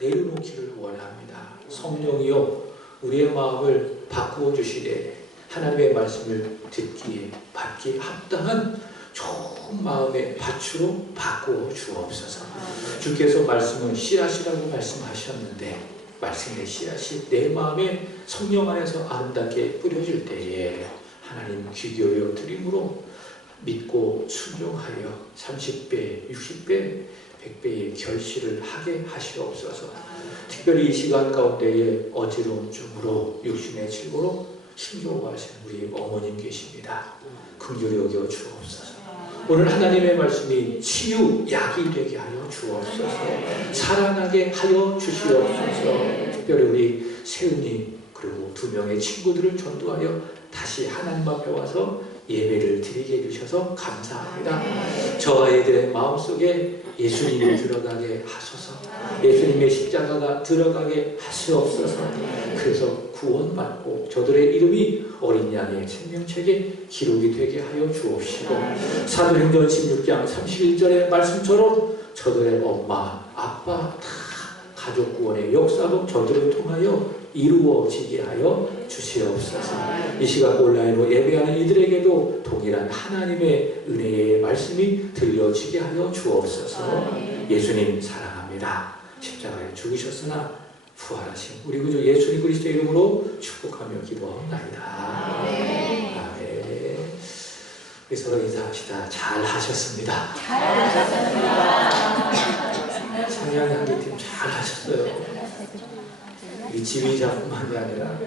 내려놓기를 원합니다. 성령이여 우리의 마음을 바꾸어 주시되 하나님의 말씀을 듣기에 받기에 합당한 좋은 마음의 밭으로 바꾸어 주옵소서. 주께서 말씀은 씨앗이라고 말씀하셨는데 말씀의 씨앗이 내 마음에 성령 안에서 아름답게 뿌려질 때에 하나님 귀 기울여 드림으로 믿고 순종하여 30배, 60배, 100배의 결실을 하게 하시옵소서. 특별히 이 시간 가운데에 어지러운 중으로 육신의 질고로 힘겨워하시는 우리 어머님 계십니다. 긍휼히 여겨 주옵소서. 오늘 하나님의 말씀이 치유, 약이 되게 하여 주옵소서. 살아나게 하여 주시옵소서. 특별히 우리 세은이 그리고 2명의 친구들을 전도하여 다시 하나님 앞에 와서 예배를 드리게 해주셔서 감사합니다. 저 아이들의 마음속에 예수님이 들어가게 하소서. 예수님의 십자가가 들어가게 하시옵소서. 그래서 구원받고 저들의 이름이 어린 양의 생명책에 기록이 되게 하여 주옵시고 사도행전 16장 31절의 말씀처럼 저들의 엄마, 아빠 다 가족 구원의 역사로 저들을 통하여 이루어지게 하여 주시옵소서. 이 시간 온라인으로 예배하는 이들에게도 동일한 하나님의 은혜의 말씀이 들려지게 하여 주옵소서. 예수님 사랑합니다. 십자가에 죽으셨으나 부활하신 우리 구주 예수님 그리스도의 이름으로 축복하며 기도하옵나이다. 아멘. 우리 서로 인사합시다. 잘 하셨습니다. 잘 하셨습니다. 상향 향기팀 잘 하셨어요. 이 지휘자뿐만이 아니라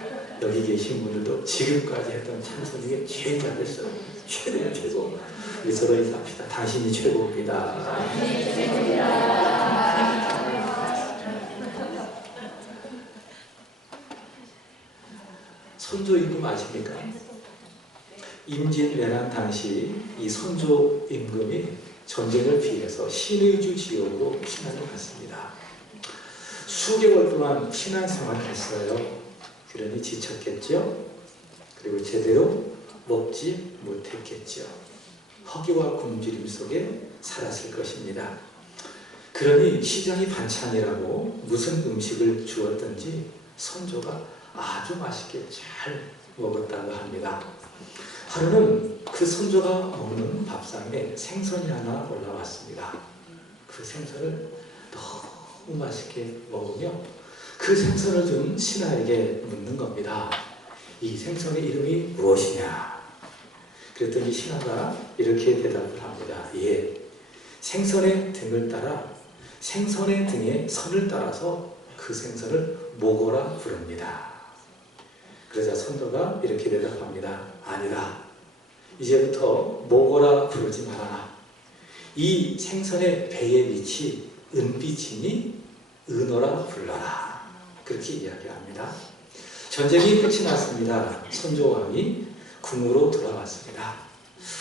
여기 계신 분들도 지금까지 했던 찬송 중에 제일 잘했어요. 최고예요, 최고. 우리 서로 인사합시다. 당신이 최고입니다. 당신이 최고입니다. 선조 임금 아십니까? 임진왜란 당시 이 선조 임금이 전쟁을 피해서 신의주 지역으로 피난을 갔습니다. 수개월 동안 피난 생활을 했어요. 그러니 지쳤겠죠? 그리고 제대로 먹지 못했겠죠. 허기와 굶주림 속에 살았을 것입니다. 그러니 시장이 반찬이라고 무슨 음식을 주었든지 선조가 아주 맛있게 잘 먹었다고 합니다. 하루는 그 선조가 먹는 밥상에 생선이 하나 올라왔습니다. 그 생선을 너무 맛있게 먹으며 그 생선을 준 신하에게 묻는 겁니다. 이 생선의 이름이 무엇이냐? 그랬더니 신하가 이렇게 대답을 합니다. 예, 생선의 등을 따라 생선의 등의 선을 따라서 그 생선을 모거라 부릅니다. 그러자 선조가 이렇게 대답합니다. 아니다. 이제부터 모거라 부르지 마라. 이 생선의 배의 빛이 은빛이니 은어라 불러라. 그렇게 이야기합니다. 전쟁이 끝이 났습니다. 선조왕이 궁으로 돌아왔습니다.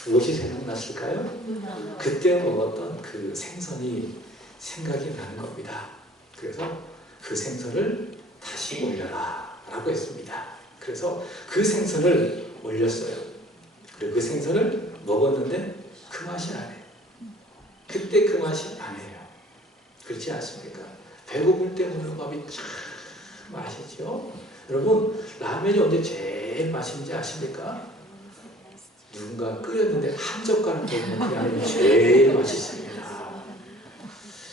무엇이 생각났을까요? 그때 먹었던 그 생선이 생각이 나는 겁니다. 그래서 그 생선을 다시 올려라 라고 했습니다. 그래서 그 생선을 올렸어요. 그리고 그 생선을 먹었는데 그 맛이 안 해요. 그때 그 맛이 안 해요. 그렇지 않습니까? 배고플 때 먹는 밥이 참 맛있죠. 여러분 라면이 언제 제일 맛있는지 아십니까? 누군가 끓였는데 한 젓가락 먹으면 그 라면이 제일 맛있습니다.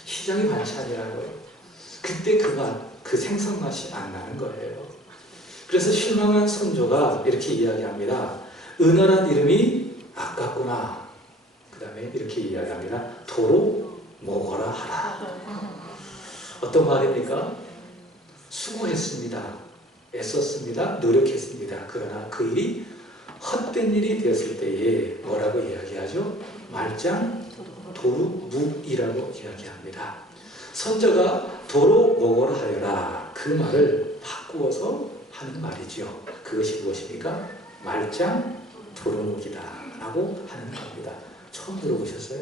시장이 반찬이라고요. 그때 그 맛, 그 생선 맛이 안 나는 거예요. 그래서 실망한 선조가 이렇게 이야기합니다. 은어란 이름이 아깝구나. 그 다음에 이렇게 이야기합니다. 도로 먹어라 하라. 어떤 말입니까? 수고했습니다. 애썼습니다. 노력했습니다. 그러나 그 일이 헛된 일이 되었을 때에 뭐라고 이야기하죠? 말짱 도루묵이라고 이야기합니다. 선조가 도로 먹어라 하여라. 그 말을 바꾸어서 하는 말이죠. 그것이 무엇입니까? 말짱 도루묵이다 라고 하는 겁니다. 처음 들어보셨어요?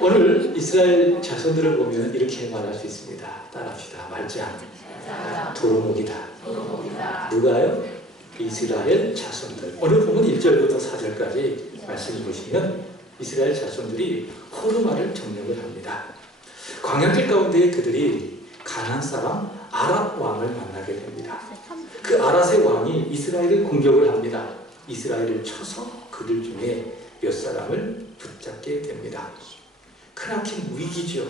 오늘 이스라엘 자손들을 보면 이렇게 말할 수 있습니다. 따라합시다. 말짱 도루묵이다. 누가요? 이스라엘 자손들. 오늘 보면 1절부터 4절까지 말씀해 보시면 이스라엘 자손들이 호르마를 점령을 합니다. 광야길 가운데 그들이 가나안 사람 아랏 왕을 만나게 됩니다. 그 아랏의 왕이 이스라엘을 공격을 합니다. 이스라엘을 쳐서 그들 중에 몇 사람을 붙잡게 됩니다. 크나큰 위기죠.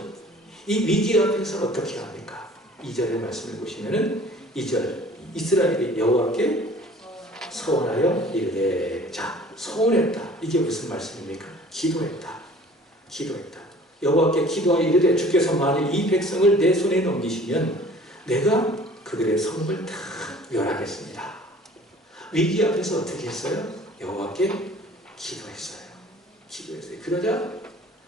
이 위기 앞에서 어떻게 합니까? 2절의 말씀을 보시면은 2절 이스라엘이 여호와께 서원하여 이르되, 자, 서원했다. 이게 무슨 말씀입니까? 기도했다. 기도했다. 여호와께 기도하여 이르되, 주께서 만일 이 백성을 내 손에 넘기시면 내가 그들의 성읍을 다 멸하겠습니다. 위기 앞에서 어떻게 했어요? 여호와께 기도했어요. 기도했어요. 그러자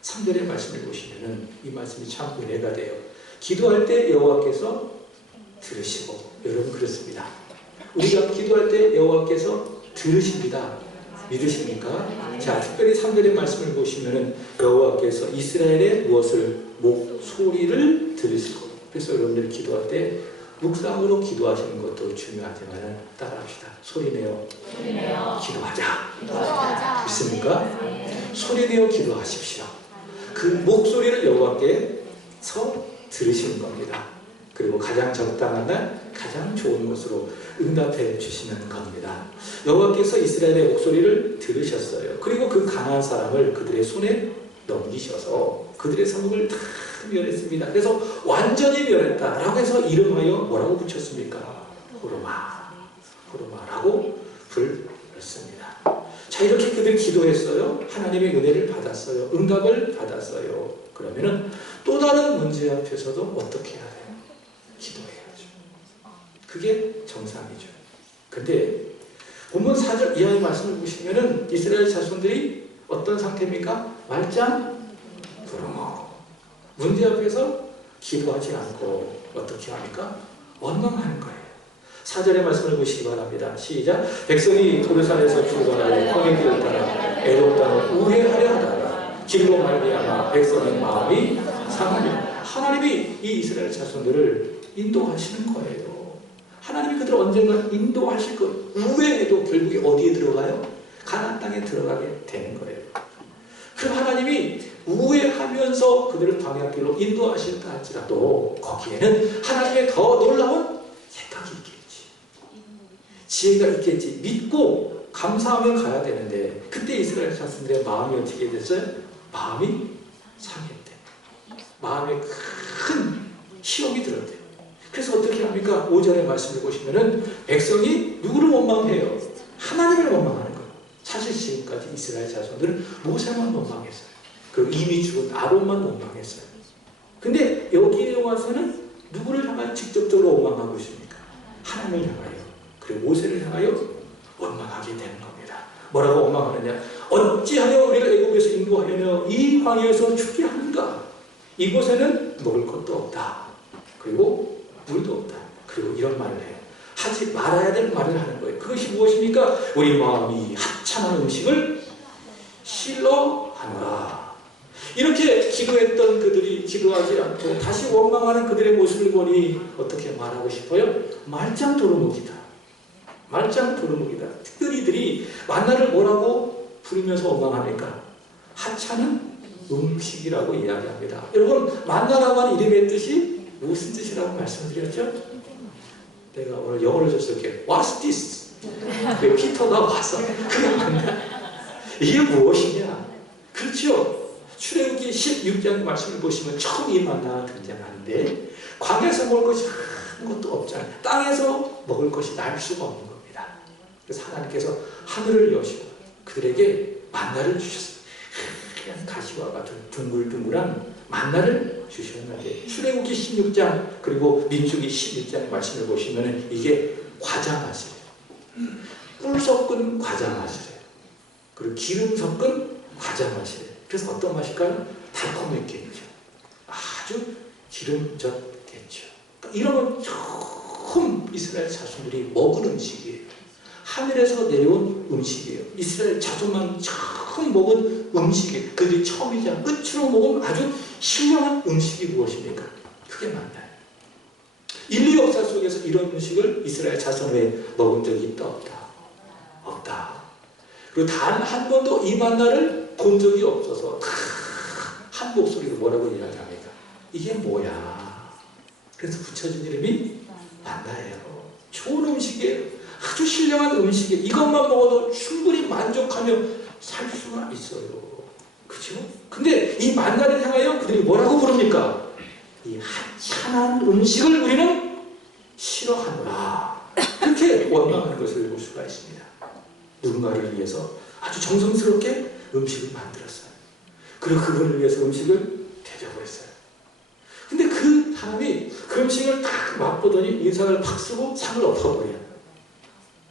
3절의 말씀을 보시면은 이 말씀이 참 은혜가 돼요. 기도할 때 여호와께서 들으시고, 여러분 그렇습니다. 우리가 기도할 때 여호와께서 들으십니다. 믿으십니까? 자, 특별히 3절의 말씀을 보시면은 여호와께서 이스라엘의 무엇을? 목소리를 들으시고. 그래서 여러분들 기도할 때 묵상으로 기도하시는 것도 중요하지만 따라합시다. 소리내어 기도하자. 믿습니까? 소리내어 기도하십시오. 그 목소리를 여호와께서 들으시는 겁니다. 그리고 가장 적당한 날 가장 좋은 것으로 응답해 주시는 겁니다. 여호와께서 이스라엘의 목소리를 들으셨어요. 그리고 그 가나안 사람을 그들의 손에 넘기셔서 그들의 성읍을 다 멸했습니다. 그래서 완전히 멸했다라고 해서 이름하여 뭐라고 붙였습니까? 호르마라고 불렀습니다. 자, 이렇게 그들이 기도했어요. 하나님의 은혜를 받았어요. 응답을 받았어요. 그러면은 또 다른 문제 앞에서도 어떻게 해야 돼요? 기도해야죠. 그게 정상이죠. 근데 본문 4절 이하의 말씀을 보시면은 이스라엘 자손들이 어떤 상태입니까? 말짱 부르모. 문제 앞에서 기도하지 않고 어떻게 합니까? 원망하는 거예요. 4절의 말씀을 보시기 바랍니다. 시작. 백성이 도르산에서 출발하여 광야 길을 따라 에돔 땅을 우회하려 하다가 길로 말미암아 백성의 마음이 상하며, 하나님이 이 이스라엘 자손들을 인도하시는 거예요. 하나님이 그들을 언젠가 인도하실 것. 우회해도 결국에 어디에 들어가요? 가나안 땅에 들어가게 되는 거예요. 그 하나님이 우회하면서 그들을 광야길로 인도하실까 할지라도 거기에는 하나님의 더 놀라운 생각이 있겠지, 지혜가 있겠지. 믿고 감사하며 가야 되는데 그때 이스라엘 자손들의 마음이 어떻게 됐어요? 마음이 상했대. 마음에 큰 시험이 들었대요. 그래서 어떻게 합니까? 5절의 말씀을 보시면은 백성이 누구를 원망해요? 하나님을 원망하는 거예요. 사실 지금까지 이스라엘 자손들은 모세만 원망했어요. 그 이미 죽은 아론만 원망했어요. 근데 여기에 와서는 누구를 향하여 직접적으로 원망하고 있습니까? 하나님을 향하여, 그리고 모세를 향하여 원망하게 되는 겁니다. 뭐라고 원망하느냐? 어찌하여 우리를 애굽에서 인도하려며 이 광야에서 죽게 하는가? 이곳에는 먹을 것도 없다. 그리고 물도 없다. 그리고 이런 말을 해요. 하지 말아야 될 말을 하는 거예요. 그것이 무엇입니까? 우리 마음이 하찮은 음식을 싫어하노라. 이렇게 기도했던 그들이 기도하지 않고 다시 원망하는 그들의 모습을 보니 어떻게 말하고 싶어요? 말짱 도루묵이다. 말짱 도루묵이다. 특별히 이들이 만나를 뭐라고 부르면서 원망합니까? 하찮은 음식이라고 이야기합니다. 여러분, 만나라고 하는 이름의 뜻이 무슨 뜻이라고 말씀드렸죠? 내가 오늘 영어로 줬을게. What's this? 그 피터가 와서 그게 만나. 이게 무엇이냐? 그렇죠? 출애굽기 16장 말씀을 보시면 처음 이 만나가 등장하는데 광야에서 먹을 것이 아무것도 없잖아요. 땅에서 먹을 것이 날 수가 없는 겁니다. 그래서 하나님께서 하늘을 여시고 그들에게 만나를 주셨어요. 그냥 가시와 같은 둥글둥글한 만나를 주셨는데 출애굽기 16장 그리고 민수기 11장 말씀을 보시면 이게 과자 맛이에요. 꿀 섞은 과자 맛이에요. 그리고 기름 섞은 과자 맛이에요. 그래서 어떤 맛일까요? 달콤했겠죠. 아주 기름졌겠죠. 그러니까 이런 건 처음 이스라엘 자손들이 먹은 음식이에요. 하늘에서 내려온 음식이에요. 이스라엘 자손만 처음 먹은 음식이에요. 그들이 처음이자 끝으로 먹은 아주 신령한 음식이 무엇입니까? 그게 만나요. 인류 역사 속에서 이런 음식을 이스라엘 자손 외에 먹은 적이 있다 없다? 없다. 그리고 단 한 번도 이 만나를 본 적이 없어서 한 목소리로 뭐라고 이야기합니까? 이게 뭐야? 그래서 붙여준 이름이 만나예요. 좋은 음식이에요. 아주 신령한 음식이에요. 이것만 먹어도 충분히 만족하며 살 수가 있어요. 그죠? 근데 이 만나를 향하여 그들이 뭐라고 부릅니까? 이 하찮은 음식을 우리는 싫어하노라. 이렇게 원망하는 것을 볼 수가 있습니다. 누군가를 위해서 아주 정성스럽게 음식을 만들었어요. 그리고 그분을 위해서 음식을 대접을 했어요. 근데 그 사람이 그 음식을 딱 맛보더니 인상을 팍 쓰고 상을 엎어버려요.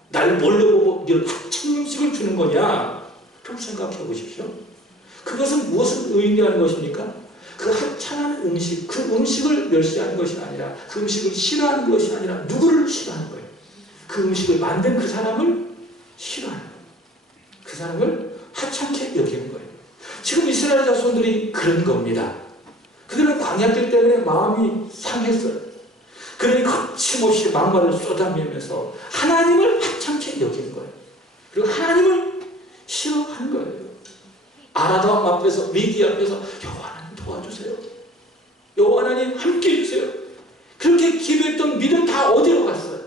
날 뭘로 보고 이런 하찮은 음식을 주는 거냐? 좀 생각해 보십시오. 그것은 무엇을 의미하는 것입니까? 그 하찮은 음식, 그 음식을 멸시하는 것이 아니라, 그 음식을 싫어하는 것이 아니라 누구를 싫어하는 거예요? 그 음식을 만든 그 사람을 싫어하는 거예요. 그 사람을 하찮게 여기는 거예요. 지금 이스라엘 자손들이 그런 겁니다. 그들은 광야길 때문에 마음이 상했어요. 그들이 거침없이 막말을 쏟아내면서 하나님을 하찮게 여기는 거예요. 그리고 하나님을 싫어하는 거예요. 아라담 앞에서, 미디 앞에서 여호와 하나님 도와주세요. 여호와 하나님 함께 해주세요. 그렇게 기도했던 믿음 다 어디로 갔어요?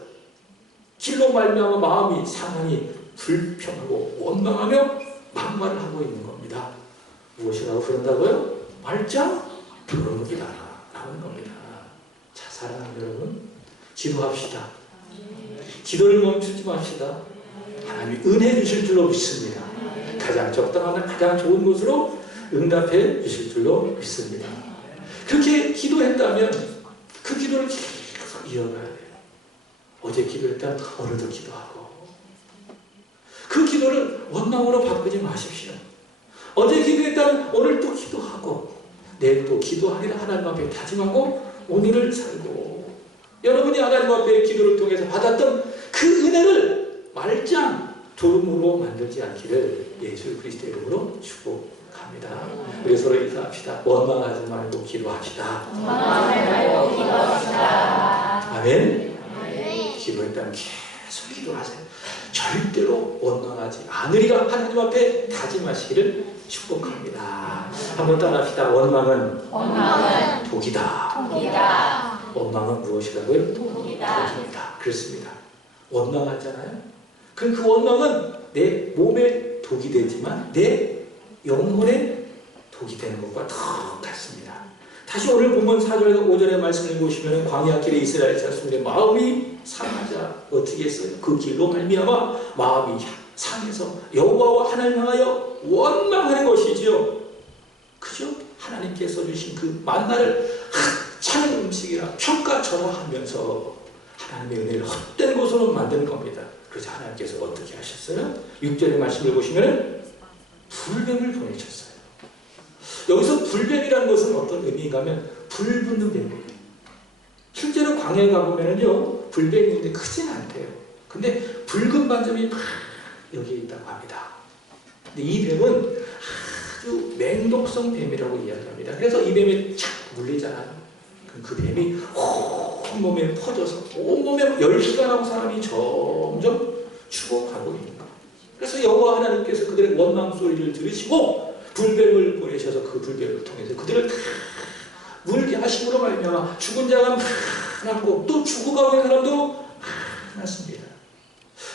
길로 말미암아 마음이 상하니 불평하고 원망하며 막말을 하고 있는 겁니다. 무엇이라고 그런다고요? 말짱 도루묵이다 라는 겁니다. 자, 사랑하는 여러분, 기도합시다. 기도를 멈추지 맙시다. 하나님이 은혜 주실 줄로 믿습니다. 가장 적당한, 가장 좋은 곳으로 응답해 주실 줄로 믿습니다. 그렇게 기도했다면 그 기도를 계속 이어가야 돼요. 어제 기도했다면 오늘도 기도하고, 그 기도를 원망으로 바꾸지 마십시오. 어제 기도했다면 오늘 또 기도하고, 내일 또 기도하기를 하나님 앞에 다짐하고 오늘을 살고, 여러분이 하나님 앞에 기도를 통해서 받았던 그 은혜를 말짱 도루묵으로 만들지 않기를 예수 그리스도의 이름으로 축복합니다. 우리 서로 인사합시다. 원망하지 말고 기도합시다. 원망하지 말고 기도합시다. 아멘. 기도했다면 계속 기도하세요. 절대로 원망하지 않으리라 하나님 앞에 다짐하시기를 축복합니다. 한번 따라합시다. 원망은 독이다. 원망은 무엇이라고요? 독이다. 그렇습니다. 원망하잖아요. 그럼 그 원망은 내 몸에 독이 되지만 내 영혼에 독이 되는 것과 똑같습니다. 다시 오늘 본문 4절에서 5절의 말씀을 보시면 광야길에 이스라엘 자손들의 마음이 상하자 어떻게 했어요? 그 길로 말미암아 마음이 상해서 여호와와 하나님 향하여 원망하는 것이지요. 그죠? 하나님께서 주신 그 만나를 하찮은 음식이라 평가절하하면서 하나님의 은혜를 헛된 곳으로 만드는 겁니다. 그래서 하나님께서 어떻게 하셨어요? 6절의 말씀을 보시면 불뱀을 보내셨어요. 여기서 불뱀이라는 것은 어떤 의미인가 하면 불 붙는 뱀이에요. 실제로 광야에 가보면요 불뱀이 있는데 크진 않대요. 근데 붉은 반점이 막 여기에 있다고 합니다. 근데 이 뱀은 아주 맹독성 뱀이라고 이야기합니다. 그래서 이 뱀에 착 물리잖아요. 그 뱀이 온몸에 퍼져서 온몸에 열기가 나고 사람이 점점 죽어가고 있는 거예요. 그래서 여호와 하나님께서 그들의 원망 소리를 들으시고 불뱀을 보내셔서 그 불뱀을 통해서 그들을 다 물게 하심으로 말미암아 죽은 자가 많았고 또 죽어가고 있는 사람도 많았습니다.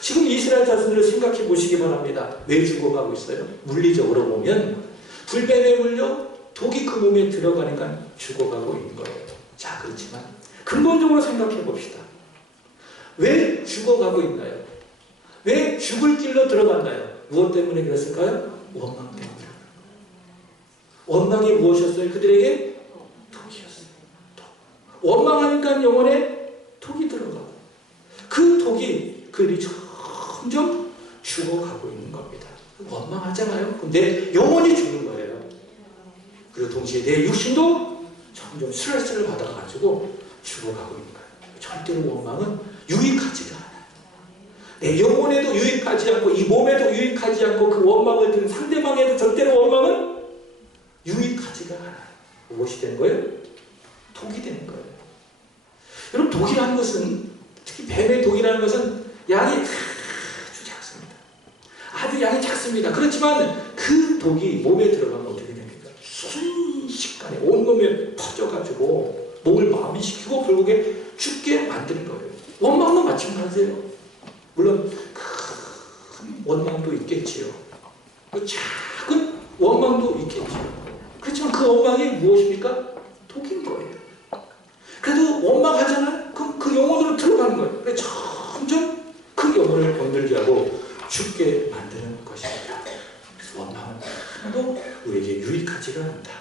지금 이스라엘 자손들을 생각해 보시기 바랍니다. 왜 죽어가고 있어요? 물리적으로 보면 불뱀에 물려 독이 그 몸에 들어가니까 죽어가고 있는 거예요. 자, 그렇지만 근본적으로 생각해 봅시다. 왜 죽어가고 있나요? 왜 죽을 길로 들어갔나요? 무엇 때문에 그랬을까요? 원망 때문에. 원망이 무엇이었어요? 그들에게 독이었어요. 독. 원망하니까 영혼에 독이 들어가고 그 독이 그들이 점점 죽어가고 있는 겁니다. 원망하잖아요. 근데 영혼이 죽는 거예요. 그리고 동시에 내 육신도 점점 스트레스를 받아가지고 죽어가고 있는 거예요. 절대로 원망은 유익하지가 않아요. 내 영혼에도 유익하지 않고 이 몸에도 유익하지 않고 그 원망을 든 상대방에도 절대로 원망은 유익하지가 않아요. 무엇이 되는 거예요? 독이 되는 거예요. 여러분, 독이라는 것은, 특히 뱀의 독이라는 것은 양이 아주 작습니다. 아주 양이 작습니다. 그렇지만 그 독이 몸에 들어가면 어떻게 됩니까? 순식간에 온몸에 퍼져가지고 몸을 마비시키고 결국에 죽게 만드는 거예요. 원망도 마찬가지예요. 물론 큰 원망도 있겠지요. 그 작은 원망도 있겠지요. 그렇지만 그 원망이 무엇입니까? 독인 거예요. 그래도 원망하잖아요. 그럼 그 영혼으로 들어가는 거예요. 그래서 점점 그 영혼을 건들게 하고 죽게 만드는 것입니다. 그래서 원망은 하나도 우리에게 유익하지가 않다.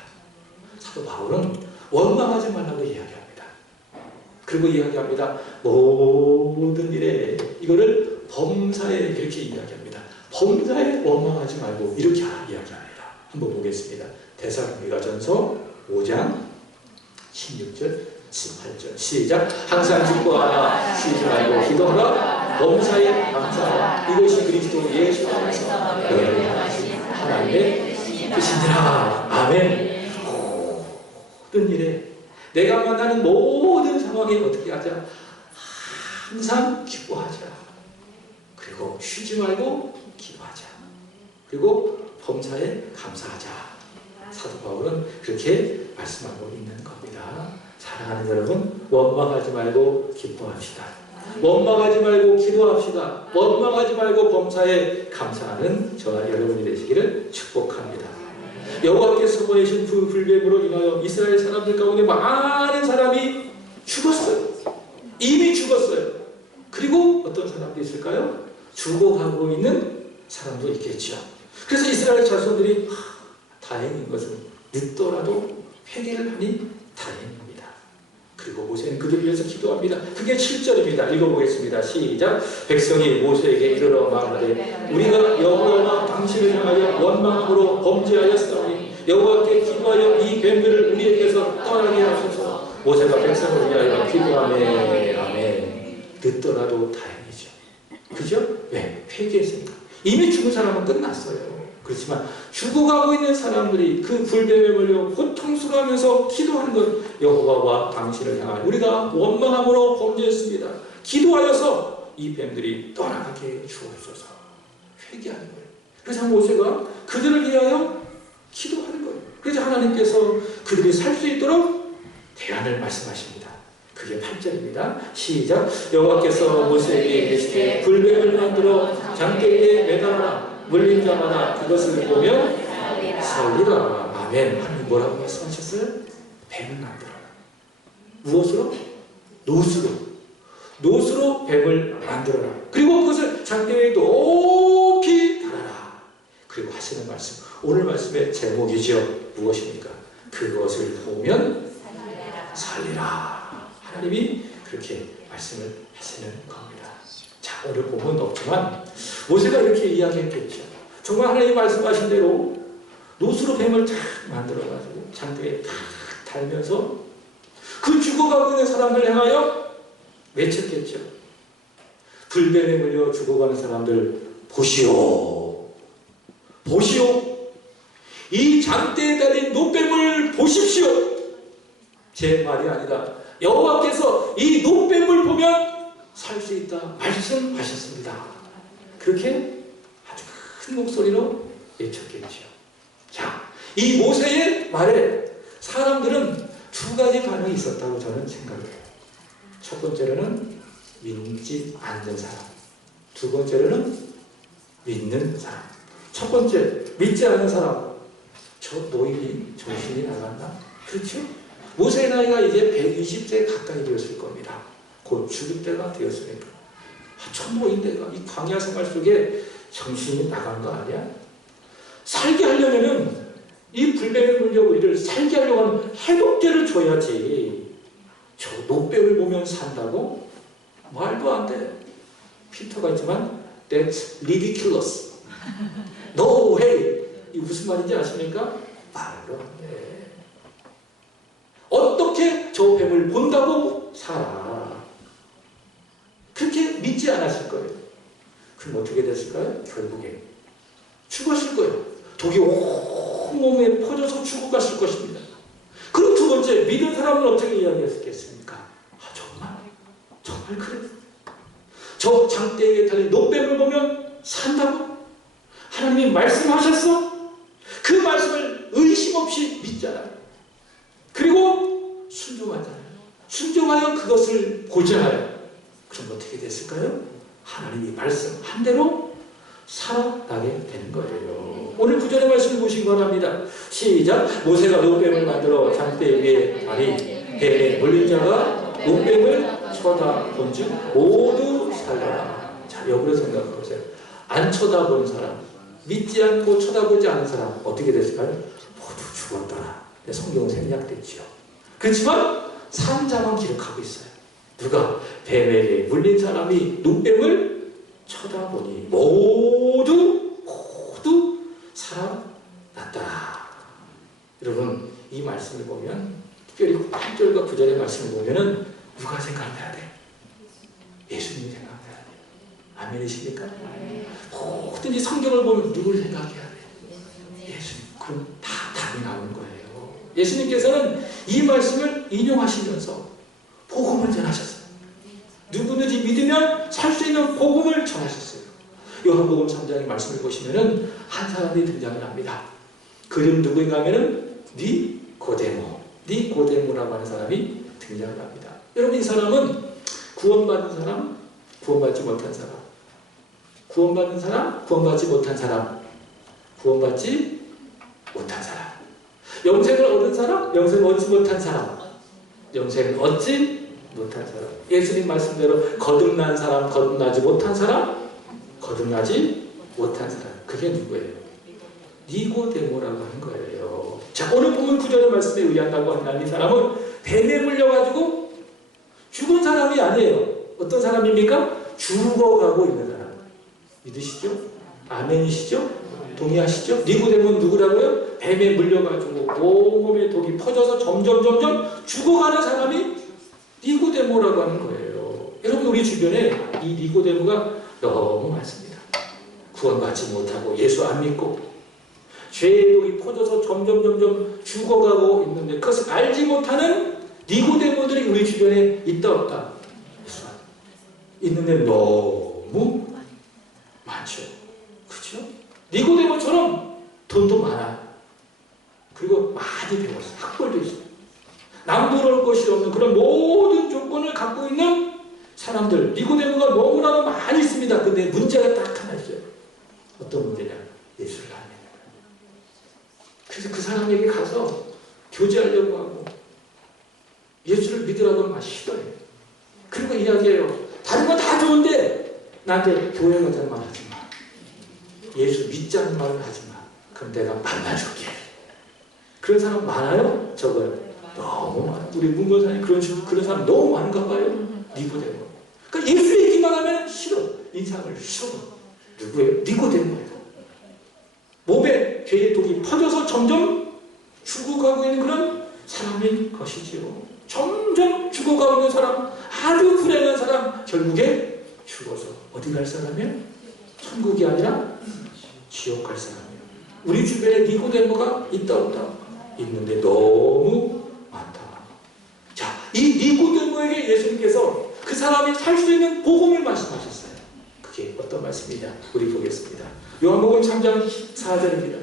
사도 바울은 원망하지 말라고 이야기합니다. 그리고 이야기합니다. 모든 일에 이거를 범사에 이렇게 이야기합니다. 범사에 원망하지 말고 이렇게 이야기합니다. 한번 보겠습니다. 데살로니가전서 5장 16절 18절 시작. 항상 기뻐하라 쉬지 말고 기도하라 범사에 감사하라 이것이 그리스도 예수 안에서 너희를 향하신 하나님의 뜻이니라. 아멘. 모든 일에 내가 만나는 모든 상황에 어떻게 하자? 항상 기뻐하자. 그리고 쉬지 말고 기도하자. 그리고 범사에 감사하자. 사도 바울은 그렇게 말씀하고 있는 겁니다. 사랑하는 여러분, 원망하지 말고 기뻐합시다. 원망하지 말고 기도합시다. 원망하지 말고 범사에 감사하는 저와 여러분이 되시기를 축복합니다. 여호와께서 보내신 그 불뱀으로 인하여 이스라엘 사람들 가운데 많은 사람이 죽었어요. 이미 죽었어요. 그리고 어떤 사람도 있을까요? 죽어가고 있는 사람도 있겠죠. 그래서 이스라엘 자손들이 다행인 것은 늦더라도 회개를 하니 다행입니다. 그리고 모세는 그들을 위해서 기도합니다. 그게 7절입니다. 읽어보겠습니다. 시작. 백성이 모세에게 이르러 말하되 우리가 여호와와 당신을 향하여 원망함으로 범죄하였사오니 여호와께 기도하여 이 뱀들을 우리에게서 떠나게 하소서. 모세가 백성을 위하여 기도하네. 아멘. 늦더라도 다행이죠. 그죠? 왜? 회개했으니까. 이미 죽은 사람은 끝났어요. 그렇지만 죽어가고 있는 사람들이 그 불뱀에 몰려 고통스러워하면서 기도하는 것, 여호와와 당신을 향하여 우리가 원망함으로 범죄했습니다. 기도하여서 이 뱀들이 떠나가게 주옵소서. 회개하는 거예요. 그래서 모세가 그들을 위하여 기도하는 거예요. 그래서 하나님께서 그들이 살 수 있도록 대안을 말씀하십니다. 그게 8절입니다. 시작. 여호와께서 모세에게 이르시되 불뱀을 만들어 장대에 매달아라. 물린 자마다 그것을 보면 살리라. 아멘. 하나님 뭐라고 말씀하셨어요? 뱀을 만들어라. 무엇으로? 노수로. 노수로 뱀을 만들어라. 그리고 그것을 장대에 높이 달아라. 그리고 하시는 말씀. 오늘 말씀의 제목이죠. 무엇입니까? 그것을 보면 살리라. 하나님이 그렇게 말씀을 하시는 겁니다. 자, 오늘 본문은 없지만 모세가 이렇게 이야기했겠죠. 정말 하나님이 말씀하신 대로 노수로 뱀을 탁 만들어가지고 장대에 탁 달면서 그 죽어가고 있는 사람들 향하여 외쳤겠죠. 불뱀에 물려 죽어가는 사람들 보시오. 보시오. 이 장대에 달린 노뱀을 보십시오. 제 말이 아니라 여호와께서 이 노뱀을 보면 살 수 있다 말씀하셨습니다. 그렇게 아주 큰 목소리로 외쳤겠죠. 자, 이 모세의 말에 사람들은 두 가지 반응이 있었다고 저는 생각해요. 첫 번째로는 믿지 않는 사람, 두 번째로는 믿는 사람. 첫 번째, 믿지 않는 사람. 저 노인이 정신이 나갔나? 그렇죠? 모세의 나이가 이제 120세 가까이 되었을 겁니다. 곧 죽을 때가 되었으니까. 저 노인네가 이 광야 생활 속에 정신이 나간 거 아니야? 살게 하려면은 이 불뱀에 물려 우리를 살게 하려고 하면 해독제를 줘야지. 저 노뱀을 보면 산다고? 말도 안 돼. 피터가 있지만 That's ridiculous. No way. 이 무슨 말인지 아십니까? 말도 안 돼. 어떻게 저 뱀을 본다고 살아? 그렇게 믿지 않았을 거예요. 그럼 어떻게 됐을까요? 결국에 죽었을 거예요. 독이 온몸에 퍼져서 죽어갔을 것입니다. 그리고 두 번째, 믿은 사람은 어떻게 이야기했겠습니까? 정말 그래. 저 장대에 달린 노뱀을 보면 산다고? 하나님이 말씀하셨어? 그 말씀을 의심 없이 믿잖아요. 그리고 순종하잖아요. 순종하여 그것을 보장하여. 그럼 어떻게 됐을까요? 하나님이 말씀한 대로 살아나게 되는 거예요. 오늘 구절의 말씀을 보시기 바랍니다. 시작. 모세가 노뱀을 만들어 장대 위에 다리 뱀에 물린 자가 노뱀을 쳐다본 즉 모두 살려라. 자, 역으로 생각해 보세요. 안 쳐다본 사람, 믿지 않고 쳐다보지 않은 사람 어떻게 됐을까요? 모두 죽었더라. 성경은 생략됐지요. 그렇지만 산자만 기록하고 있어요. 누가? 뱀에게 물린 사람이 눈뱀을 쳐다보니 모두 살아났더라. 여러분, 이 말씀을 보면 특별히 8절과 9절의 말씀을 보면은 누가 생각나야 돼? 예수님이 생각나야 돼. 아멘이십니까? 뭐든지 성경을 보면 누구를 생각해야 돼? 예수님. 그럼 다 답이 나오는 거예요. 예수님께서는 이 말씀을 인용하시면서 복음을 전하셨어요. 누구든지 믿으면 살 수 있는 복음을 전하셨어요. 요한복음 3장의 말씀을 보시면은 한 사람이 등장을 합니다. 그 이름 누구인가 하면은 니고데모라고 하는 사람이 등장을 합니다. 여러분, 이 사람은 구원받은 사람, 구원받지 못한 사람, 구원받은 사람, 구원받지 못한 사람, 구원받지 못한 사람, 영생을 얻은 사람, 영생을 얻지 못한 사람, 영생을 얻지 못한 사람. 예수님 말씀대로 거듭난 사람, 거듭나지 못한 사람, 거듭나지 못한 사람. 그게 누구예요? 니고데모라고 하는 거예요. 자, 오늘 보면 구절의 말씀에 의한다고 한다는 이 사람은 뱀에 물려가지고 죽은 사람이 아니에요. 어떤 사람입니까? 죽어가고 있는 사람. 믿으시죠? 아멘이시죠? 동의하시죠? 니고데모는 누구라고요? 뱀에 물려가지고 온몸에 독이 퍼져서 점점 죽어가는 사람이 니고데모라고 하는 거예요. 여러분, 우리 주변에 이 니고데모가 너무 많습니다. 구원받지 못하고 예수 안 믿고 죄의 독이 퍼져서 점점 죽어가고 있는데 그것을 알지 못하는 니고데모들이 우리 주변에 있다 없다? 있는데 너무 많죠. 그렇죠? 니고데모처럼 돈도 많아요. 그리고 많이 배웠어요. 학벌도 있어요. 남부러울 것이 없는 그런 모든 조건을 갖고 있는 사람들, 니고데모가 너무나도 많이 있습니다. 근데 문제가 딱 하나 있어요. 어떤 문제냐? 예수를 안 믿는 거예요. 그래서 그 사람에게 가서 교제하려고 하고 예수를 믿으라고 막 시도해요. 그리고 이야기해요. 다른 건 다 좋은데 나한테 교회 가자는 말 하지 마. 예수 믿자는 말을 하지 마. 그럼 내가 만나줄게. 그런 사람 많아요? 적어요? 너무 많아요. 우리 문건사님 그런 사람 너무 많은가 봐요. 니고데모. 그러니까 예수 얘기만 하면 싫어. 인상을 싫어. 누구예요? 니고데모예요. 몸에 죄의 독이 퍼져서 점점 죽어가고 있는 그런 사람인 것이지요. 점점 죽어가고 있는 사람, 아주 불행한 사람, 결국에 죽어서 어디 갈 사람이에요? 천국이 아니라 지옥 갈 사람이에요. 우리 주변에 니고데모가 있다 없다? 있는데 너무 많다. 자, 이 니고데모에게 예수님께서 그 사람이 살 수 있는 복음을 말씀하셨어요. 그게 어떤 말씀이냐? 우리 보겠습니다. 요한복음 3장 4절입니다.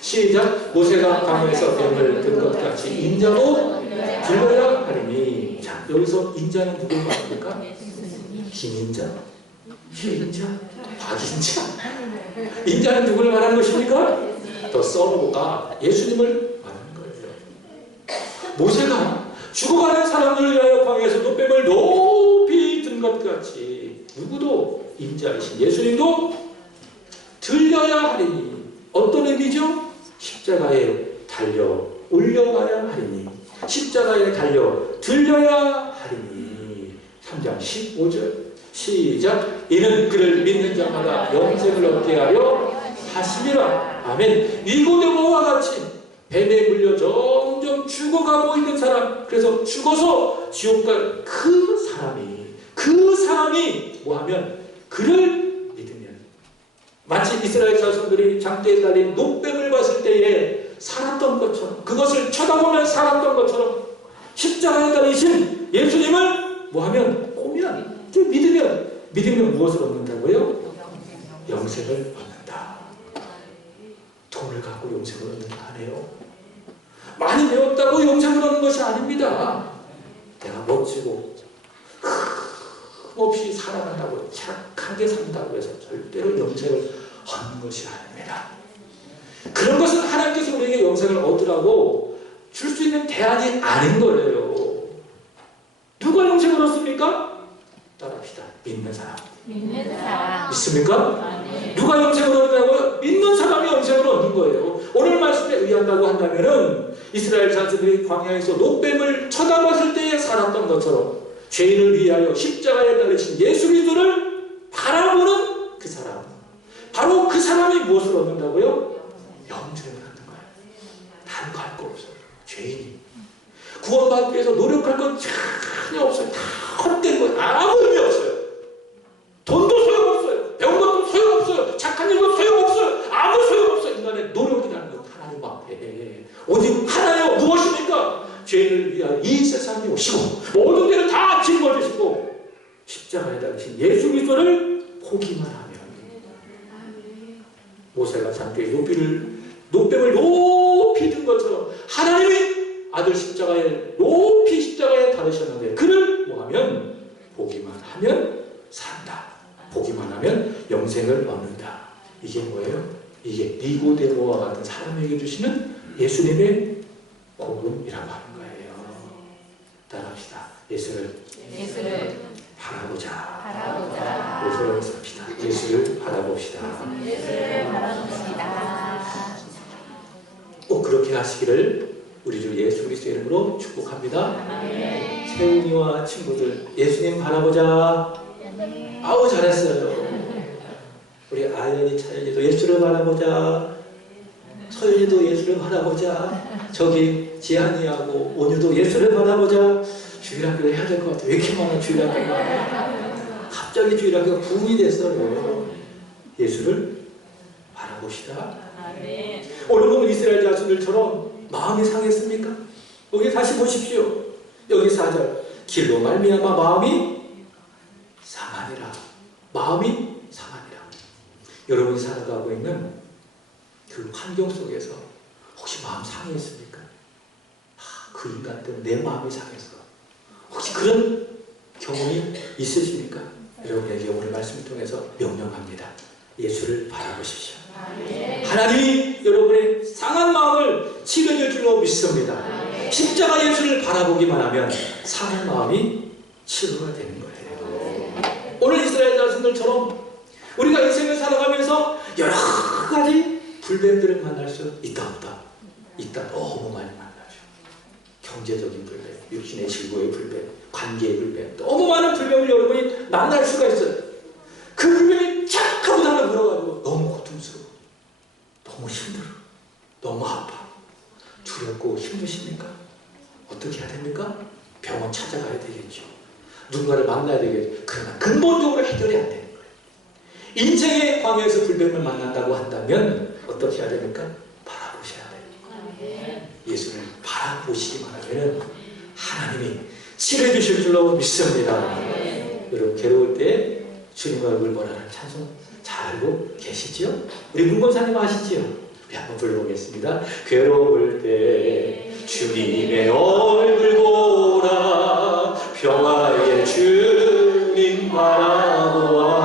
시작. 모세가 강에서 뱀을 든 것 같이 인자도 들어야 하리니. 자, 여기서 인자는 누굴 말합니까? 김인자, 최인자, 박인자. 인자는 누굴 말하는 것입니까? 더 썰어보가 예수님을 말하는 거예요. 모세가 죽어가는 사람들을 위하여 광야에서 노뱀을 높이 든 것 같이 누구도 인자이신 예수님도 들려야 하리니. 어떤 의미죠? 십자가에 달려 올려가야 하리니. 십자가에 달려 들려야 하리니. 3장 15절 시작. 이는 그를 믿는 자마다 영생을 얻게 하려 하심이라. 아멘. 니고데모와 같이 뱀에 물려 점점 죽어가고 있는 사람, 그래서 죽어서 지옥 갈 그 사람이 뭐하면 그를 믿으면, 마치 이스라엘 자손들이 장대에 달린 노뱀을 봤을 때에 살았던 것처럼, 그것을 쳐다보면 살았던 것처럼 십자가에 달리신 예수님을 뭐하면 보면, 믿으면 무엇을 얻는다고요? 영생을 얻는다. 돈을 갖고 영생을 얻는 게 아니에요. 많이 배웠다고 영생을 얻는 것이 아닙니다. 내가 멋지고 없이 살아간다고 착하게 산다고 해서 절대로 영생을 얻는 것이 아닙니다. 그런 것은 하나님께서 우리에게 영생을 얻으라고 줄 수 있는 대안이 아닌 거예요. 누가 영생을 얻습니까? 따라합시다. 믿는 사람. 믿는 사람. 믿습니까? 누가 영생을 얻는다고요? 믿는 사람이 영생을 얻는 거예요. 오늘 말씀에 의한다고 한다면은 이스라엘 자손들이 광야에서 노뱀을 쳐다봤을 때에 살았던 것처럼 죄인을 위하여 십자가에 달리신 예수 그리스도를 바라보는 그 사람, 바로 그 사람이 무엇을 얻는다고요? 영생을 얻는 거예요. 다른 거 할 거 없어요. 죄인이 구원받기 위해서 노력할 건 전혀 없어요. 다 헛된 거예요. 아무 의미 없어요. 돈도 소용없어요. 배운 것도 소용없어요. 착한 일도 소용없어요. 아무 소용없어요. 인간의 노력이라는 건 하나님 앞에 오직 하나요 무엇입니까? 죄인을 위하여 이 세상에 오시고 모든 죄를 다 짊어지시고 십자가에 달리신 예수 그리스도를 보기만 하면 모세가 잠깐 노뱀을 높이 든 것처럼 하나님이 아들 십자가에 높이 십자가에 달으셨는데 그를 뭐하면 보기만 하면 산다. 보기만 하면 영생을 얻는다. 이게 뭐예요? 이게 니고데모와 같은 사람에게 주시는 예수님의 복음이라고 하는 거예요. 따라합시다. 예수를 바라보자. 예수를 삽시다. 예수를 바라봅시다. 꼭 그렇게 하시기를 우리 주 예수 그리스도의 이름으로 축복합니다. 세훈이와 친구들 예수님 바라보자. 아우 잘했어요. 우리 아연이 차연이도 예수를 바라보자. 서연이도 예수를 바라보자. 저기 지한이하고 온유도 예수를 바라보자. 주일학교 해야 될 것 같아요. 왜 이렇게 많아 주일학교가. 갑자기 주일학교가 붐이 됐어요. 예수를 바라봅시다. 오늘 보면 이스라엘 자손들처럼 마음이 상했습니까? 여기 다시 보십시오. 여기 4절 길로 말미암아 마음이 상하니라. 마음이 상하니라. 여러분이 살아가고 있는 그 환경 속에서 혹시 마음 상했습니까? 그 인간 때문에 내 마음이 상했어. 혹시 그런 경험이 있으십니까? 여러분에게 오늘 말씀을 통해서 명령합니다. 예수를 바라보십시오. 하나님이 여러분의 상한 마음을 치료해 줄 줄로 믿습니다. 십자가 예수를 바라보기만 하면 상한 마음이 치료가 되는 거예요. 오늘 이스라엘 자손들처럼 우리가 인생을 살아가면서 여러 가지 불뱀들을 만날 수 있다 없다? 있다. 너무 많이 만나죠. 경제적인 불뱀, 육신의 즐거움의 불뱀, 관계의 불뱀, 너무 많은 불뱀을 여러분이 만날 수가 있어요. 그 불뱀이 착 하고 나를 물어가지고 너무 고통스러워, 너무 힘들어, 너무 아파, 두렵고 힘드십니까? 어떻게 해야 됩니까? 병원 찾아가야 되겠죠. 누군가를 만나야 되겠죠. 그러나 근본적으로 해결이 안 되는 거예요. 인생의 광야에서 불뱀을 만난다고 한다면 어떻게 해야 됩니까? 바라보셔야 돼요. 예수를 바라보시기만 하면 하나님이 치료해 주실 줄로 믿습니다. 여러분 괴로울 때 주님의 얼굴 보라는 찬송 잘 알고 계시죠? 우리 문권사님 아시죠? 우리 한번 불러보겠습니다. 괴로울 때 주님의 얼굴 보라, 평화의 주님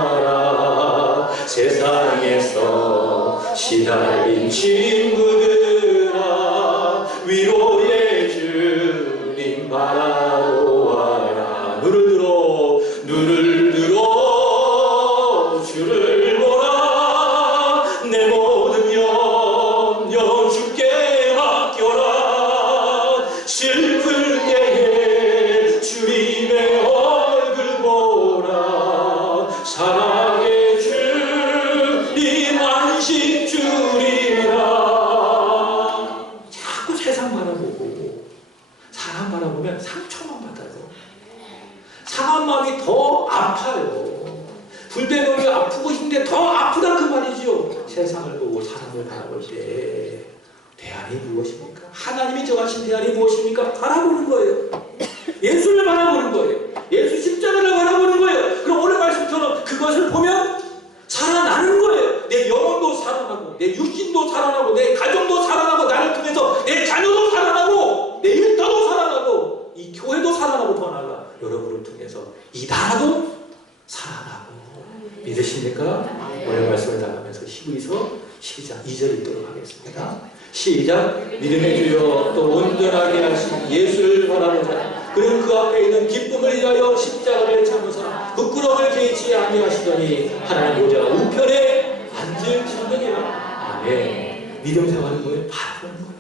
바라보아라. 세상에서 시달린 친구들아, 위로의 주님 바라보아라. 눈을 들어 주를 보라. 내 모든 염려 주께 맡겨라. 슬플 때에 주님의 얼굴 보라. 사랑의 주님 안식 주리라. 자꾸 세상 바라보고 사람 바라보면 상처만 받아요. 상한 마음이 더 아파요. 불뱀이 아프고 힘든데 더 아프다 그 말이죠. 세상을 보고 사람을 바라볼 때 대안이 무엇입니까? 하나님이 정하신 대안이 무엇입니까? 바라보는 거예요. 예수를 바라보는 거예요. 예수 십자가를 바라보는 거예요. 그럼 오늘 말씀처럼 그것을 보면 살아나는 거예요. 내 영혼도 살아나고 내 육신도 살아나고 내 가족 통해서 이 나라도 살아나고. 믿으십니까? 오늘 말씀을 나가면서 히브리서 12장 2절 읽도록 하겠습니다. 시작. 믿음의 주여 또 온전하게 하신 예수를 바라보자. 그는 그 앞에 있는 기쁨을 위하여 십자가를 참으사 부끄러움을 개의치 아니하시더니 하나님 보좌 우편에 앉으셨느니라. 아멘. 믿음 생활은 뭐예요? 바라보는 거예요.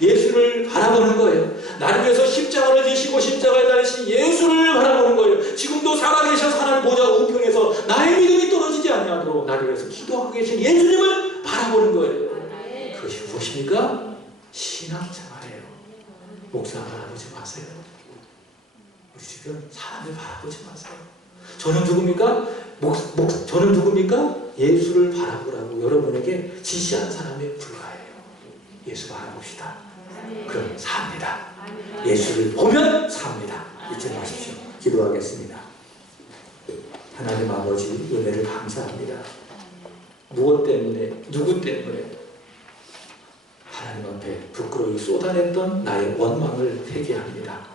예수를 바라보는 거예요. 나를 위해서 십자가를 지시고 십자가에 달리신 예수를 바라보는 거예요. 지금도 살아계셔서 하나님 보좌 우편에서 나의 믿음이 떨어지지 않도록 나를 위해서 기도하고 계신 예수님을 바라보는 거예요. 그것이 무엇입니까? 신앙생활이에요. 목사 바라보지 마세요. 우리 지금 사람을 바라보지 마세요. 저는 누굽니까? 저는 누굽니까? 예수를 바라보라고 여러분에게 지시한 사람의 불가해요. 예수 바라봅시다. 그럼 삽니다. 예수를 보면 삽니다. 잊지 마십시오. 기도하겠습니다. 하나님 아버지 은혜를 감사합니다. 무엇 때문에, 누구 때문에 하나님 앞에 부끄러이 쏟아냈던 나의 원망을 회개합니다.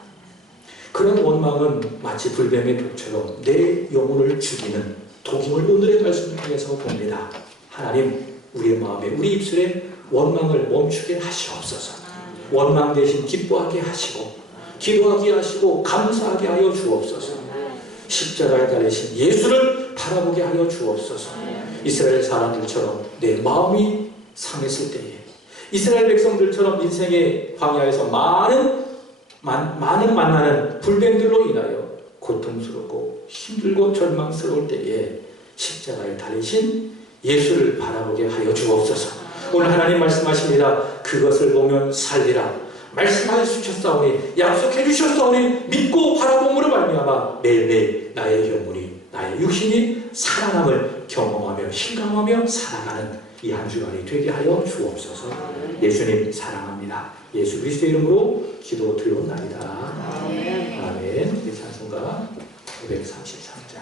그런 원망은 마치 불뱀의 독처럼 내 영혼을 죽이는 독임을 오늘의 말씀을 통해서 봅니다. 하나님, 우리의 마음에, 우리 입술에 원망을 멈추게 하시옵소서. 원망 대신 기뻐하게 하시고 기도하게 하시고 감사하게 하여 주옵소서. 십자가에 달리신 예수를 바라보게 하여 주옵소서. 이스라엘 사람들처럼 내 마음이 상했을 때에 이스라엘 백성들처럼 인생의 광야에서 많은 만나는 불뱀들로 인하여 고통스럽고 힘들고 절망스러울 때에 십자가에 달리신 예수를 바라보게 하여 주옵소서. 오늘 하나님 말씀하십니다. 그것을 보면 살리라. 말씀하여 주셨사오니 약속해 주셨사오니 믿고 바라봄으로 말미암아 매일매일 나의 영혼이 나의 육신이 살아남을 경험하며 실감하며 살아가는 이 한 주간이 되게 하여 주옵소서. 예수님 사랑합니다. 예수 그리스도의 이름으로 기도 드리옵나이다. 아멘. 우리 찬송가 533장.